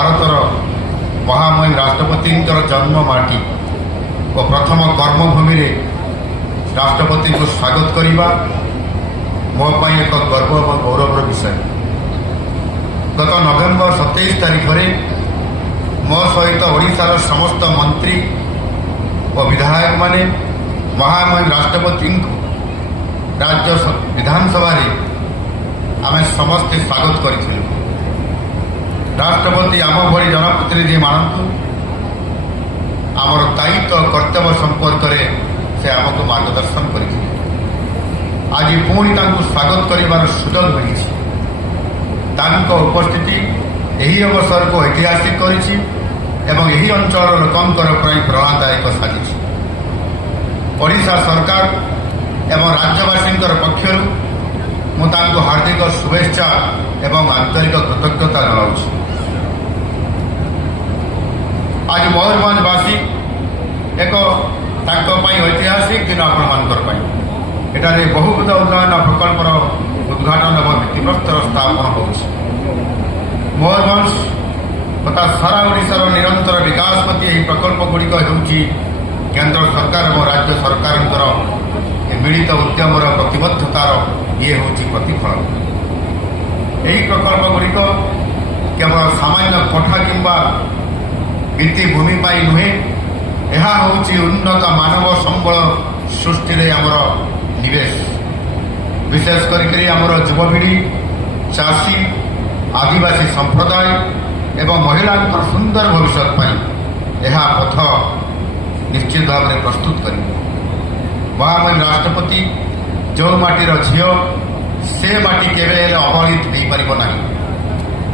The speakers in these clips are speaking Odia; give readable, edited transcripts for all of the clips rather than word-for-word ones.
ଭାରତର ମହାମହିମ ରାଷ୍ଟ୍ରପତିଙ୍କର ଜନ୍ମ ମାଟି ଓ ପ୍ରଥମ କର୍ମଭୂମିରେ ରାଷ୍ଟ୍ରପତିଙ୍କୁ ସ୍ୱାଗତ କରିବା ମୋ ପାଇଁ ଏକ ଗର୍ବ ଏବଂ ଗୌରବର ବିଷୟ। ଗତ ନଭେମ୍ବର 27 ତାରିଖରେ ମୋ ସହିତ ଓଡ଼ିଶାର ସମସ୍ତ ମନ୍ତ୍ରୀ ଓ ବିଧାୟକମାନେ ମହାମହିମ ରାଷ୍ଟ୍ରପତିଙ୍କୁ ରାଜ୍ୟ ବିଧାନସଭାରେ ଆମେ ସମସ୍ତେ ସ୍ୱାଗତ କରିଥିଲୁ। ରାଷ୍ଟ୍ରପତି ଆମ ଭଳି ଜନପ୍ରତିନିଧିମାନଙ୍କୁ ଆମର ଦାୟିତ୍ୱ କର୍ତ୍ତବ୍ୟ ସମ୍ପର୍କରେ ସେ ଆମକୁ ମାର୍ଗଦର୍ଶନ କରିଥିଲେ। ଆଜି ପୁଣି ତାଙ୍କୁ ସ୍ୱାଗତ କରିବାର ସୁଯୋଗ ମିଳିଛି। ତାଙ୍କ ଉପସ୍ଥିତି ଏହି ଅବସରକୁ ଐତିହାସିକ କରିଛି ଏବଂ ଏହି ଅଞ୍ଚଳର ଲୋକଙ୍କର ପାଇଁ ପ୍ରେରଣାଦାୟକ ସାଜିଛି। ଓଡ଼ିଶା ସରକାର ଏବଂ ରାଜ୍ୟବାସୀଙ୍କର ପକ୍ଷରୁ ମୁଁ ତାଙ୍କୁ ହାର୍ଦ୍ଦିକ ଶୁଭେଚ୍ଛା ଏବଂ ଆନ୍ତରିକ କୃତଜ୍ଞତା ଜଣାଉଛି। ଆଜି ମୟୂରଭଞ୍ଜବାସୀ ଏକ ତାଙ୍କ ପାଇଁ ଐତିହାସିକ ଦିନ ଆପଣମାନଙ୍କର ପାଇଁ। ଏଠାରେ ବହୁବିଧ ଉନ୍ନୟନ ପ୍ରକଳ୍ପର ଉଦ୍ଘାଟନ ଏବଂ ଭିତ୍ତିପ୍ରସ୍ତର ସ୍ଥାପନ ହେଉଛି। ମୟୂରଭଞ୍ଜ ତଥା ସାରା ଓଡ଼ିଶାର ନିରନ୍ତର ବିକାଶ ପ୍ରତି ଏହି ପ୍ରକଳ୍ପଗୁଡ଼ିକ ହେଉଛି କେନ୍ଦ୍ର ସରକାର ଏବଂ ରାଜ୍ୟ ସରକାରଙ୍କର ମିଳିତ ଉଦ୍ୟମର ପ୍ରତିବଦ୍ଧତାର ଇଏ ହେଉଛି ପ୍ରତିଫଳନ। ଏହି ପ୍ରକଳ୍ପଗୁଡ଼ିକ କେବଳ ସାମାନ୍ୟ କୋଠା କିମ୍ବା ଭିତ୍ତିଭୂମି ପାଇଁ ନୁହେଁ, ଏହା ହେଉଛି ଉନ୍ନତ ମାନବ ସମ୍ବଳ ସୃଷ୍ଟିରେ ଆମର ନିବେଶ। ବିଶେଷ କରିକି ଆମର ଯୁବପିଢ଼ି, ଚାଷୀ, ଆଦିବାସୀ ସମ୍ପ୍ରଦାୟ ଏବଂ ମହିଳାଙ୍କର ସୁନ୍ଦର ଭବିଷ୍ୟତ ପାଇଁ ଏହା ପଥ ନିଶ୍ଚିତ ଭାବରେ ପ୍ରସ୍ତୁତ କରିବ। ମହାମହିମ ରାଷ୍ଟ୍ରପତି ଯେଉଁ ମାଟିର ଝିଅ, ସେ ମାଟି କେବେ ହେଲେ ଅବହେଳିତ ହୋଇପାରିବ ନାହିଁ।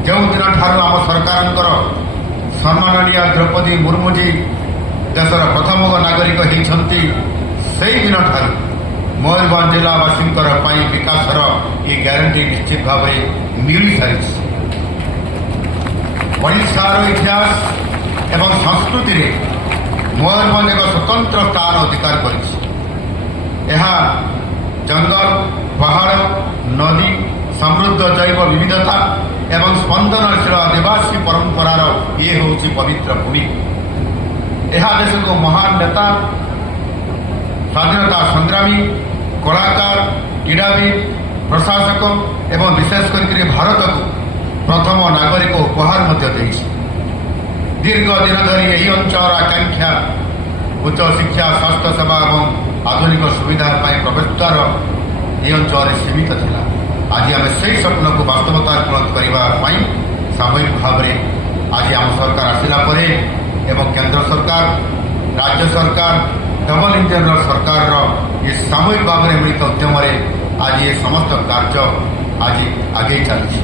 ଯେଉଁଦିନଠାରୁ ଆମ ସରକାରଙ୍କର ସମ୍ମାନନୀୟ ଦ୍ରୌପଦୀ ମୁର୍ମୁଜୀ ଦେଶର ପ୍ରଥମ ନାଗରିକ ହୋଇଛନ୍ତି, ସେହିଦିନଠାରୁ ମୟୂରଭଞ୍ଜ ଜିଲ୍ଲାବାସୀଙ୍କର ପାଇଁ ବିକାଶର ଏ ଗ୍ୟାରେଣ୍ଟି ନିଶ୍ଚିତ ଭାବରେ ମିଳିସାରିଛି। ଓଡ଼ିଶାର ଇତିହାସ ଏବଂ ସଂସ୍କୃତିରେ ମୟୂରଭଞ୍ଜ ଏକ ସ୍ୱତନ୍ତ୍ର ସ୍ଥାନ ଅଧିକାର କରିଛି। ଏହା ଜଙ୍ଗଲ, ପାହାଡ଼, ନଦୀ, ସମୃଦ୍ଧ ଜୈବ ବିବିଧତା ଏବଂ ସ୍ପନ୍ଦନଶୀଳ ଆଦିବାସୀ ପରମ୍ପରାର ଇଏ ହେଉଛି ପବିତ୍ର ଭୂମି। ଏହା ଦେଶକୁ ମହାନ ନେତା, ସ୍ୱାଧୀନତା ସଂଗ୍ରାମୀ, କଳାକାର, କ୍ରୀଡ଼ାବିତ, ପ୍ରଶାସକ ଏବଂ ବିଶେଷ କରି ଭାରତକୁ ପ୍ରଥମ ନାଗରିକ ଉପହାର ମଧ୍ୟ ଦେଇଛି। ଦୀର୍ଘ ଦିନ ଧରି ଏହି ଅଞ୍ଚଳର ଆକାଂକ୍ଷା ଉଚ୍ଚ ଶିକ୍ଷା, ସ୍ୱାସ୍ଥ୍ୟସେବା ଏବଂ ଆଧୁନିକ ସୁବିଧା ପାଇଁ ପ୍ରବେଶଦ୍ୱାର ଏହି ଅଞ୍ଚଳରେ ସୀମିତ ଥିଲା। ଆଜି ଆମେ ସେହି ସ୍ୱପ୍ନକୁ ବାସ୍ତବତା ପରିଣତ କରିବା ପାଇଁ ସାମୂହିକ ଭାବରେ ଆଜି ଆମ ସରକାର ଆସିଲା ପରେ ଏବଂ କେନ୍ଦ୍ର ସରକାର, ରାଜ୍ୟ ସରକାର, ଡବଲ ଇଞ୍ଜିନର ସରକାରର ଏ ସାମୂହିକ ଭାବରେ ମିଳିତ ଉଦ୍ୟମରେ ଆଜି ଏ ସମସ୍ତ କାର୍ଯ୍ୟ ଆଜି ଆଗେଇ ଚାଲିଛି।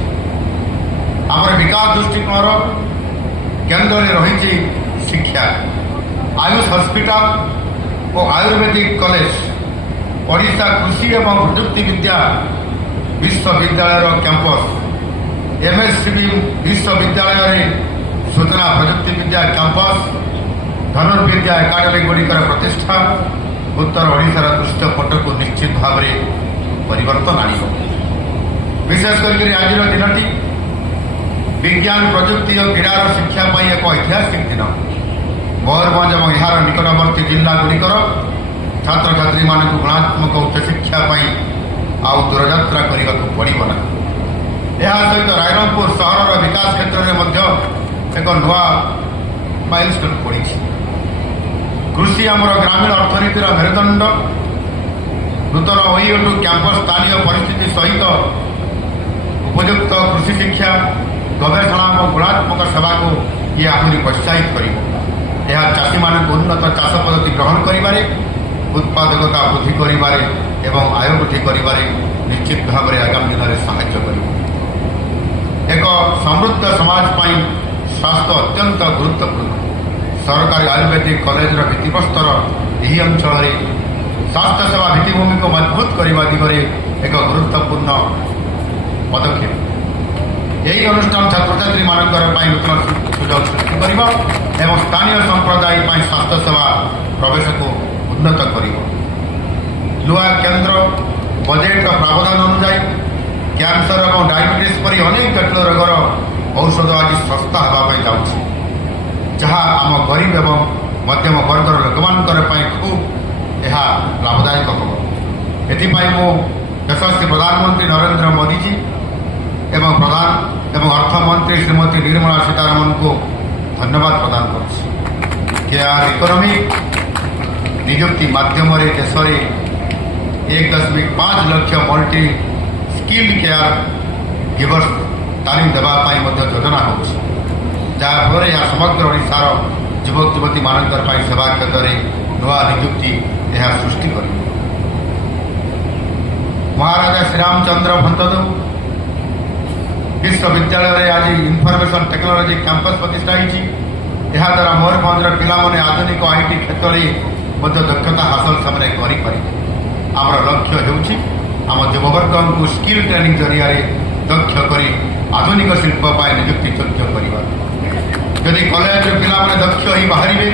ଆମର ବିକାଶ ଦୃଷ୍ଟିକୋଣର କେନ୍ଦ୍ରରେ ରହିଛି ଶିକ୍ଷା। ଆୟୁଷ ହସ୍ପିଟାଲ ଓ ଆୟୁର୍ବେଦିକ କଲେଜ, ଓଡ଼ିଶା କୃଷି ଏବଂ ପ୍ରଯୁକ୍ତି ବିଦ୍ୟା ବିଶ୍ୱବିଦ୍ୟାଳୟର କ୍ୟାମ୍ପସ୍, MSCB ବିଶ୍ୱବିଦ୍ୟାଳୟରେ ସୂଚନା ପ୍ରଯୁକ୍ତି ବିଦ୍ୟା କ୍ୟାମ୍ପସ୍, ଧନୁର୍ବିଦ୍ୟା ଏକାଡେମୀ ଗୁଡ଼ିକର ପ୍ରତିଷ୍ଠା ଉତ୍ତର ଓଡ଼ିଶାର ଦୃଶ୍ୟପଟକୁ ନିଶ୍ଚିତ ଭାବରେ ପରିବର୍ତ୍ତନ ଆଣିବ। ବିଶେଷ କରି ଆଜିର ଦିନଟି ବିଜ୍ଞାନ, ପ୍ରଯୁକ୍ତି ଓ କ୍ରୀଡ଼ାର ଶିକ୍ଷା ପାଇଁ ଏକ ଐତିହାସିକ ଦିନ। ମୟୂରଭଞ୍ଜ ଏବଂ ଏହାର ନିକଟବର୍ତ୍ତୀ ଜିଲ୍ଲାଗୁଡ଼ିକର ଛାତ୍ରଛାତ୍ରୀମାନଙ୍କୁ ଗୁଣାତ୍ମକ ଉଚ୍ଚଶିକ୍ଷା ପାଇଁ ଆଉ ଦୂରଯାତ୍ରା କରିବାକୁ ପଡ଼ିବ ନାହିଁ। ଏହା ସହିତ ରାଇରଙ୍ଗପୁର ସହରର ବିକାଶ କ୍ଷେତ୍ରରେ ମଧ୍ୟ ଏକ ନୂଆ ମାଇଲଷ୍ଟୋନ୍ ପଡ଼ିଛି। କୃଷି ଆମର ଗ୍ରାମୀଣ ଅର୍ଥନୀତିର ମେରୁଦଣ୍ଡ। ନୂତନ OEO2 କ୍ୟାମ୍ପସ୍ ସ୍ଥାନୀୟ ପରିସ୍ଥିତି ସହିତ ଉପଯୁକ୍ତ କୃଷି ଶିକ୍ଷା, ଗବେଷଣା ଏବଂ ଗୁଣାତ୍ମକ ସେବାକୁ ଇଏ ଆହୁରି ପ୍ରୋତ୍ସାହିତ କରିବ। ଏହା ଚାଷୀମାନଙ୍କୁ ଉନ୍ନତ ଚାଷ ପଦ୍ଧତି ଗ୍ରହଣ କରିବାରେ, ଉତ୍ପାଦକତା ବୃଦ୍ଧି କରିବାରେ ଏବଂ ଆୟ ବୃଦ୍ଧି କରିବାରେ ନିଶ୍ଚିତ ଭାବରେ ଆଗାମୀ ଦିନରେ ସାହାଯ୍ୟ କରିବ। ଏକ ସମୃଦ୍ଧ ସମାଜ ପାଇଁ ସ୍ୱାସ୍ଥ୍ୟ ଅତ୍ୟନ୍ତ ଗୁରୁତ୍ୱପୂର୍ଣ୍ଣ। ସରକାରୀ ଆୟୁର୍ବେଦିକ କଲେଜର ଭିତ୍ତିପ୍ରସ୍ତର ଏହି ଅଞ୍ଚଳରେ ସ୍ୱାସ୍ଥ୍ୟସେବା ଭିତ୍ତିଭୂମିକୁ ମଜବୁତ କରିବା ଦିଗରେ ଏକ ଗୁରୁତ୍ୱପୂର୍ଣ୍ଣ ପଦକ୍ଷେପ। ଏହି ଅନୁଷ୍ଠାନ ଛାତ୍ରଛାତ୍ରୀମାନଙ୍କର ପାଇଁ ନୂତନ ସୁଯୋଗ ସୃଷ୍ଟି କରିବ ଏବଂ ସ୍ଥାନୀୟ ସମ୍ପ୍ରଦାୟ ପାଇଁ ସ୍ୱାସ୍ଥ୍ୟସେବା ପ୍ରବେଶକୁ ଉନ୍ନତ କରିବ। ନୂଆ କେନ୍ଦ୍ର ବଜେଟ୍ର ପ୍ରାବଧାନ ଅନୁଯାୟୀ କ୍ୟାନ୍ସର ଏବଂ ଡାଇବେଟିସ୍ ପରି ଅନେକ ଜଟିଳ ରୋଗର ଔଷଧ ଆଜି ଶସ୍ତା ହେବା ପାଇଁ ଯାଉଛି, ଯାହା ଆମ ଗରିବ ଏବଂ ମଧ୍ୟମ ବର୍ଗର ଲୋକମାନଙ୍କର ପାଇଁ ଖୁବ୍ ଏହା ଲାଭଦାୟକ ହେବ। ଏଥିପାଇଁ ମୁଁ ଯଶସ୍ୱୀ ପ୍ରଧାନମନ୍ତ୍ରୀ ନରେନ୍ଦ୍ର ମୋଦିଜୀ ଏବଂ ଅର୍ଥମନ୍ତ୍ରୀ ଶ୍ରୀମତୀ ନିର୍ମଳା ସୀତାରମଣଙ୍କୁ ଧନ୍ୟବାଦ ପ୍ରଦାନ କରୁଛି। କେୟାର ଇକୋନୋମି ନିଯୁକ୍ତି ମାଧ୍ୟମରେ ଦେଶରେ 1.5 ଲକ୍ଷ ମଲ୍ଟି ସ୍କିଲ୍ଡ କେୟାର ଗିଭର୍ସ ତାଲିମ ଦେବା ପାଇଁ ମଧ୍ୟ ଯୋଜନା ହେଉଛି, ଯାହାଫଳରେ ଏହା ସମଗ୍ର ଓଡ଼ିଶାର ଯୁବକ ଯୁବତୀମାନଙ୍କର ପାଇଁ ସେବା କ୍ଷେତ୍ରରେ ନୂଆ ନିଯୁକ୍ତି ଏହା ସୃଷ୍ଟି କରିବ। ମହାରାଜା ଶ୍ରୀରାମଚନ୍ଦ୍ର ଭଣ୍ଟଦେବ ବିଶ୍ୱବିଦ୍ୟାଳୟରେ ଆଜି ଇନଫର୍ମେସନ ଟେକ୍ନୋଲୋଜି କ୍ୟାମ୍ପସ ପ୍ରତିଷ୍ଠା ହୋଇଛି। ଏହାଦ୍ୱାରା ମୟୂରଭଞ୍ଜର ପିଲାମାନେ ଆଧୁନିକ ଆଇଟି କ୍ଷେତ୍ରରେ ମଧ୍ୟ ଦକ୍ଷତା ହାସଲ ସେମାନେ କରିପାରିବେ। ଆମର ଲକ୍ଷ୍ୟ ହେଉଛି ଆମ ଯୁବବର୍ଗଙ୍କୁ ସ୍କିଲ୍ ଟ୍ରେନିଂ ଜରିଆରେ ଦକ୍ଷ କରି ଆଧୁନିକ ଶିଳ୍ପ ପାଇଁ ନିଯୁକ୍ତି ଯୋଗ୍ୟ କରିବା। ଯଦି କଲେଜର ପିଲାମାନେ ଦକ୍ଷ ହୋଇ ବାହାରିବେ,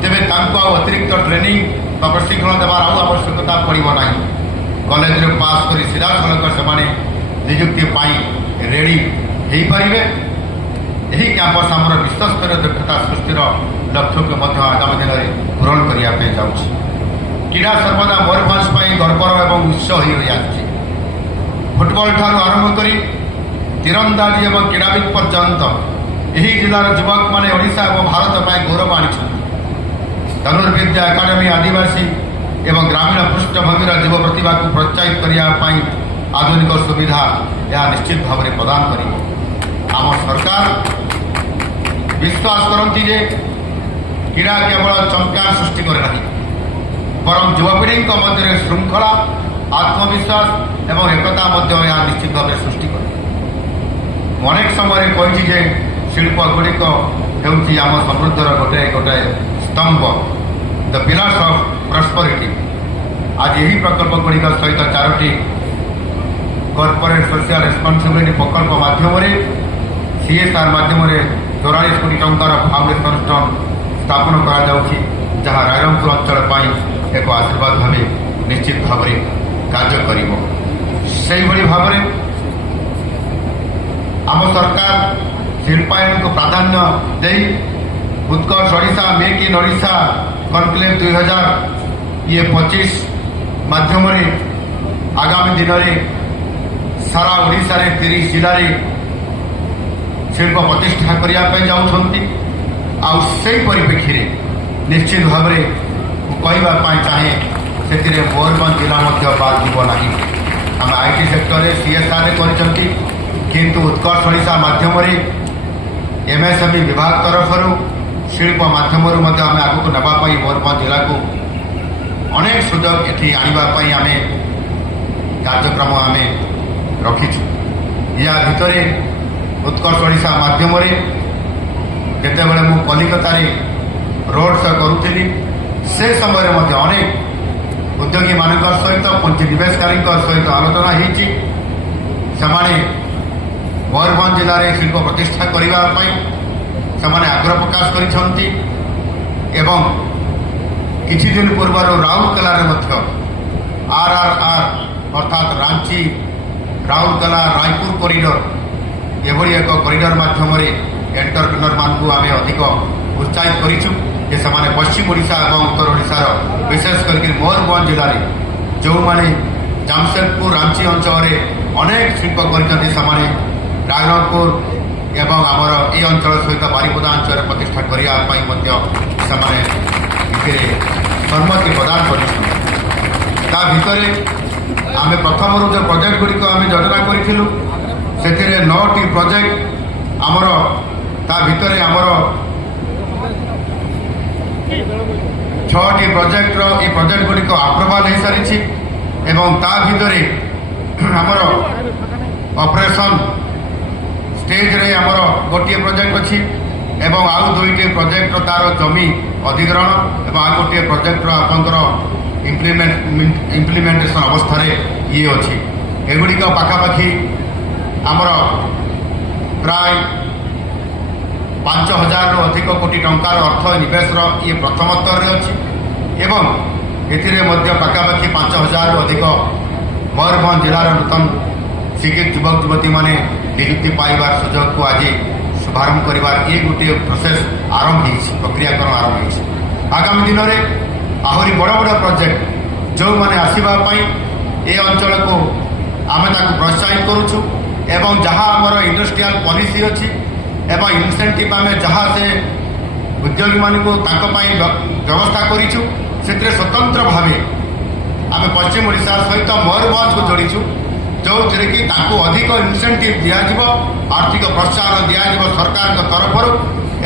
ତେବେ ତାଙ୍କୁ ଆଉ ଅତିରିକ୍ତ ଟ୍ରେନିଂ ବା ପ୍ରଶିକ୍ଷଣ ଦେବାର ଆଉ ଆବଶ୍ୟକତା ପଡ଼ିବ ନାହିଁ। କଲେଜରେ ପାସ୍ କରି ସିଧାସଳଖ ସେମାନେ ନିଯୁକ୍ତି ପାଇଁ ରେଡି ହୋଇପାରିବେ। ଏହି କ୍ୟାମ୍ପସ ଆମର ବିଶ୍ୱସ୍ତରୀୟ ଦକ୍ଷତା ସୃଷ୍ଟିର ଲକ୍ଷ୍ୟକୁ ମଧ୍ୟ ଆଗାମୀ ଦିନରେ ପୂରଣ କରିବା ପାଇଁ ଯାଉଛି। କ୍ରୀଡ଼ା ସର୍ବଦା ମୟୂରଭଞ୍ଜ ପାଇଁ ଗର୍ବର ଏବଂ ଉତ୍ସ ହୋଇ ରହିଆସିଛି। ଫୁଟବଲ ଠାରୁ ଆରମ୍ଭ କରି ତୀରନ୍ଦାଜୀ ଏବଂ କ୍ରୀଡ଼ାବିତ୍ ପର୍ଯ୍ୟନ୍ତ ଏହି ଜିଲ୍ଲାର ଯୁବକମାନେ ଓଡ଼ିଶା ଏବଂ ଭାରତ ପାଇଁ ଗୌରବ ଆଣିଛନ୍ତି। ଧନୁର୍ବିଦ୍ୟା ଏକାଡେମୀ ଆଦିବାସୀ ଏବଂ ଗ୍ରାମୀଣ ପୃଷ୍ଠଭୂମିର ଯୁବ ପ୍ରତିଭାକୁ ପ୍ରୋତ୍ସାହିତ କରିବା ପାଇଁ ଆଧୁନିକ ସୁବିଧା ଏହା ନିଶ୍ଚିତ ଭାବରେ ପ୍ରଦାନ କରିବ। ଆମ ସରକାର ବିଶ୍ୱାସ କରନ୍ତି ଯେ କ୍ରୀଡ଼ା କେବଳ ଚମ୍ପିଆନ ସୃଷ୍ଟି କରେ ନାହିଁ, ବରଂ ଯୁବପିଢ଼ିଙ୍କ ମଧ୍ୟରେ ଶୃଙ୍ଖଳା, ଆତ୍ମବିଶ୍ୱାସ ଏବଂ ଏକତା ମଧ୍ୟ ଏହା ନିଶ୍ଚିତ ଭାବରେ ସୃଷ୍ଟି କରେ। ମୁଁ ଅନେକ ସମୟରେ କହିଛି ଯେ ଶିଳ୍ପଗୁଡ଼ିକ ହେଉଛି ଆମ ସମୃଦ୍ଧର ଗୋଟାଏ ସ୍ତମ୍ଭ, ଦ ପିଲାର୍ସ ଅଫ୍ ପ୍ରସ୍ପରିଟି। ଆଜି ଏହି ପ୍ରକଳ୍ପଗୁଡ଼ିକ ସହିତ 4ଟି କର୍ପୋରେଟ୍ ସୋସିଆଲ ରେସ୍ପନ୍ସିବିଲିଟି ପ୍ରକଳ୍ପ ମାଧ୍ୟମରେ CSR ମାଧ୍ୟମରେ 44 କୋଟି ଟଙ୍କାର ଫାଉଣ୍ଡେସନ ଷ୍ଟୋନ୍ ସ୍ଥାପନ କରାଯାଉଛି, ଯାହା ରାଇରଙ୍ଗପୁର ଅଞ୍ଚଳ ପାଇଁ ଏକ ଆଶୀର୍ବାଦ ଭାବେ ନିଶ୍ଚିତ ଭାବରେ କାର୍ଯ୍ୟ କରିବ। ସେହିଭଳି ଭାବରେ ଆମ ସରକାର ଶିଳ୍ପାୟନକୁ ପ୍ରାଧାନ୍ୟ ଦେଇ Utkarsh Odisha make in Odisha conclave 2025 ମାଧ୍ୟମରେ ଆଗାମୀ ଦିନରେ ସାରା ଓଡ଼ିଶାରେ 30 ଜିଲ୍ଲାରେ ଶିଳ୍ପ ପ୍ରତିଷ୍ଠା କରିବା ପାଇଁ ଯାଉଛନ୍ତି। ଆଉ ସେହି ପରିପ୍ରେକ୍ଷୀରେ ନିଶ୍ଚିତ ଭାବରେ ମୁଁ କହିବା ପାଇଁ ଚାହେଁ, ସେଥିରେ ମୟୂରଭଞ୍ଜ ଜିଲ୍ଲା ମଧ୍ୟ ବାଦ ଯିବ ନାହିଁ। ଆମେ IT ସେକ୍ଟରରେ CSR କରିଛନ୍ତି, କିନ୍ତୁ ଉତ୍କର୍ଷ ଓଡ଼ିଶା ମାଧ୍ୟମରେ MSME ବିଭାଗ ତରଫରୁ ଶିଳ୍ପ ମାଧ୍ୟମରୁ ମଧ୍ୟ ଆମେ ଆଗକୁ ନେବା ପାଇଁ ମୟୂରଭଞ୍ଜ ଜିଲ୍ଲାକୁ ଅନେକ ସୁଯୋଗ ଏଠି ଆଣିବା ପାଇଁ ଆମେ କାର୍ଯ୍ୟକ୍ରମ ଆମେ ରଖିଛୁ। ଏହା ଭିତରେ ଉତ୍କର୍ଷ ଓଡ଼ିଶା ମାଧ୍ୟମରେ ଯେତେବେଳେ ମୁଁ କଲିକତାରେ ରୋଡ୍ ଶୋ କରୁଥିଲି, ସେ ସମୟରେ ମଧ୍ୟ ଅନେକ ଉଦ୍ୟୋଗୀମାନଙ୍କ ସହିତ ପୁଞ୍ଜିନିବେଶକାରୀଙ୍କ ସହିତ ଆଲୋଚନା ହୋଇଛି। ସେମାନେ ମୟୂରଭଞ୍ଜ ଜିଲ୍ଲାରେ ଶିଳ୍ପ ପ୍ରତିଷ୍ଠା କରିବା ପାଇଁ ସେମାନେ ଆଗ୍ରହ ପ୍ରକାଶ କରିଛନ୍ତି ଏବଂ କିଛି ଦିନ ପୂର୍ବରୁ ରାଉରକେଲାରେ ମଧ୍ୟ RRR ଅର୍ଥାତ୍ ରାଞ୍ଚି ରାଉରକେଲା ରାୟପୁର କରିଡର, ଏଭଳି ଏକ କରିଡର ମାଧ୍ୟମରେ ଏଣ୍ଟରପ୍ରିନରମାନଙ୍କୁ ଆମେ ଅଧିକ ଉତ୍ସାହିତ କରିଛୁ ଯେ ସେମାନେ ପଶ୍ଚିମ ଓଡ଼ିଶା ଏବଂ ଉତ୍ତର ଓଡ଼ିଶାର ବିଶେଷ କରିକି ମୟୂରଭଞ୍ଜ ଜିଲ୍ଲାରେ ଯେଉଁମାନେ ଜାମଶେଦପୁର ରାଞ୍ଚି ଅଞ୍ଚଳରେ ଅନେକ ଶିଳ୍ପ କରିଛନ୍ତି, ସେମାନେ ରାଇରଙ୍ଗପୁର ଏବଂ ଆମର ଏହି ଅଞ୍ଚଳ ସହିତ ବାରିପଦା ଅଞ୍ଚଳରେ ପ୍ରତିଷ୍ଠା କରିବା ପାଇଁ ମଧ୍ୟ ସେମାନେ ଏଥିରେ ସମ୍ମତି ପ୍ରଦାନ କରିଛନ୍ତି। ତା ଭିତରେ ଆମେ ପ୍ରଥମରୁ ଯେଉଁ ପ୍ରୋଜେକ୍ଟ ଗୁଡ଼ିକ ଆମେ ଯୋଜନା କରିଥିଲୁ, ସେଥିରେ 9ଟି ପ୍ରୋଜେକ୍ଟ ଆମର, ତା ଭିତରେ ଆମର 6ଟି ପ୍ରୋଜେକ୍ଟର ଏହି ପ୍ରୋଜେକ୍ଟ ଗୁଡ଼ିକ ଆପ୍ରୁଭାଲ ହୋଇସାରିଛି ଏବଂ ତା ଭିତରେ ଆମର ଅପରେସନ ଷ୍ଟେଜରେ ଆମର ଗୋଟିଏ ପ୍ରୋଜେକ୍ଟ ଅଛି ଏବଂ ଆଉ 2ଟି ପ୍ରୋଜେକ୍ଟର ତାର ଜମି ଅଧିଗ୍ରହଣ ଏବଂ ଆଉ ଗୋଟିଏ ପ୍ରୋଜେକ୍ଟର ଆପଣଙ୍କର ଇମ୍ପ୍ଲିମେଣ୍ଟେସନ ଅବସ୍ଥାରେ ଇଏ ଅଛି। ଏଗୁଡ଼ିକ ପାଖାପାଖି ଆମର ପ୍ରାୟ 5,000ରୁ ଅଧିକ କୋଟି ଟଙ୍କାର ଅର୍ଥ ନିବେଶର ଇଏ ପ୍ରଥମ ସ୍ତରରେ ଅଛି ଏବଂ ଏଥିରେ ମଧ୍ୟ ପାଖାପାଖି 5,000ରୁ ଅଧିକ ମୟୂରଭଞ୍ଜ ଜିଲ୍ଲାର ନୂତନ ଶିକ୍ଷିତ ଯୁବକ ଯୁବତୀମାନେ ନିଯୁକ୍ତି ପାଇବାର ସୁଯୋଗକୁ ଆଜି शुभारंभ कर ये गोटे प्रोसेस आरंभ हो प्रक्रियाकरण आरंभ हो आगामी दिन में आहरी बड़ बड़ प्रोजेक्ट जो मैंने आसवाई ए अंचल को आम प्रोत्साहित करुचु एवं जहाँ आमर इंडस्ट्रियल पॉलिसी अच्छी एवं इनसेंटिव आम जहाँ से उद्योगी मान व्यवस्था करूँ से स्वतंत्र भाव आम पश्चिम ओडिशा सहित मयूरभंज को जोड़ीचु जो थे कि अधिक इनसेंटिव दिज्व आर्थिक प्रोत्साहन दिज्व सरकार तरफ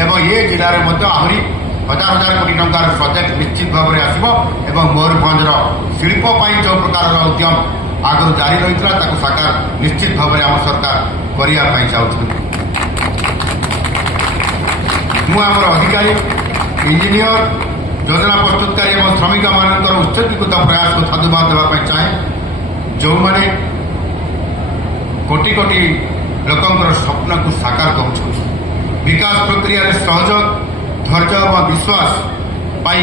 एवं ये जिले में आहरी हजार हजार कोटी टंकार प्रोजेक्ट निश्चित भाव में आसो एवं मयूरभंजर शिल्पी जो प्रकार उद्यम आगु जारी रही है साकार निश्चित भाव में आम सरकार करने चाहते मुझे अधिकारी इंजीनियर योजना प्रस्तुतकारी और श्रमिक मान उत्सर्गीकृत प्रयास को साधुवाद देवाई चाहे जो मैंने कोटी कोटी लोकंर स्वप्न को साकार कर विकास प्रक्रिया सहयोग धैर्य और विश्वास पाई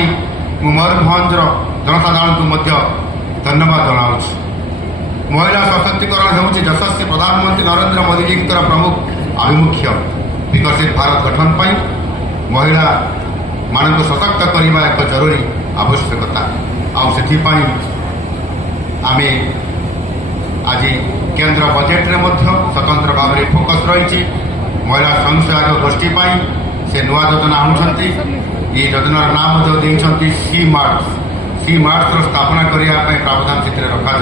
मयूरभंजर जनसाधारण को धन्यवाद जनाऊँ महिला सशक्तिकरण होउछि यशस्वी प्रधानमंत्री नरेंद्र मोदी जी प्रमुख आभिमुख्य विकसित भारत गठन पाई महिला मान सशक्त करने एक जरूरी आवश्यकता आम आज केंद्र बजेट रे स्वतंत्र भाव में फोकस रही महिला स्वयंसहायक गोष्ठी से नुआ योजना आनुंट ये योजनार नाम देते सी मार्ट स्थापना करने प्रावधान से रखा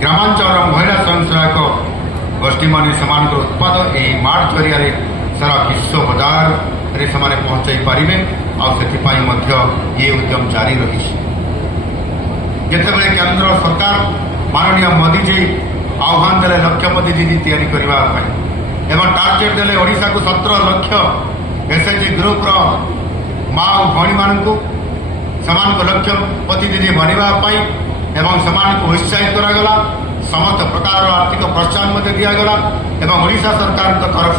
ग्रामांचल महिला स्वयंसहायक गोष्ठी मान उत्पाद यही मार्ट जरिया सारा विश्व बाजार रे समाने पहुंचाई पारिबे ये उद्यम जारी रही जितेबाला केंद्र सरकार माननीय मोदी जी आह्वान देले लक्षपति दीदी तैयारी करने एवं टार्गेट देले ओडिशा को 17 लाख एसएचजी ग्रुप माँ और भणी मान लक्षपति दीदी बनवाई एवं को उत्साहित करागला समस्त प्रकार आर्थिक प्रोत्साहन दिगला एवं ओडिशा सरकार तरफ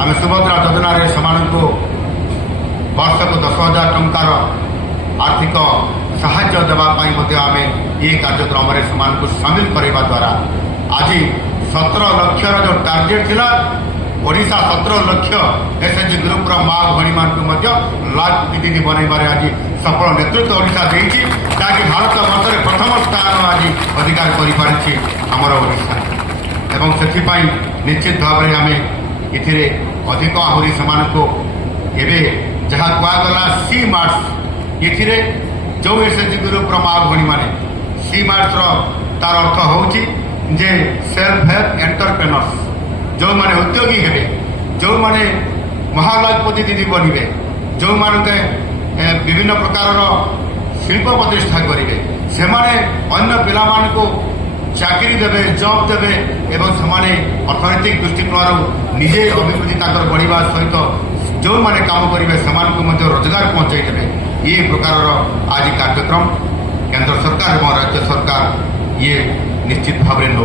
आम सुभद्रा योजन को वर्ष को 10,000 टंकार आर्थिक साहाय्य देवाई आम ये कार्यक्रम को सामिल करने द्वारा आज 17 लाख जो टार्गेट थिला ओडिशा 17 लाख एसएचजी ग्रुप माँ भणी मान लाख दीदी बनवार आज सफल नेतृत्व ओडिशा देछि जहाँकि भारत वर्ष में प्रथम स्थान आज अधिकार कर आमर ओडिशा एवं से निश्चित भाव में आम ये अधिक आहरी से जहाँ कहगला सी मार्ट्स ये जो एसएचजी ग्रुप माँ भणी मैंने सी मार्ट्स तार अर्थ होउछि जे सेल्फ हेल्प एंटरप्रेन्योर्स जो माने उद्योगी हेबे जो माने महालक्षपति दीदी बनबे जो माने विभिन्न प्रकार शिल्प प्रतिष्ठा करेंगे से अन्य पिला को चाकरी देवे जॉब देवे एवं से अर्थनैतिक दृष्टिकोण निजे अभिवृद्धि बढ़िया सहित जो मैंने काम करेंगे से रोजगार पहुंचाई देवे ये प्रकार आज कार्यक्रम केंद्र सरकार और राज्य सरकार ये निश्चित भाव में नौ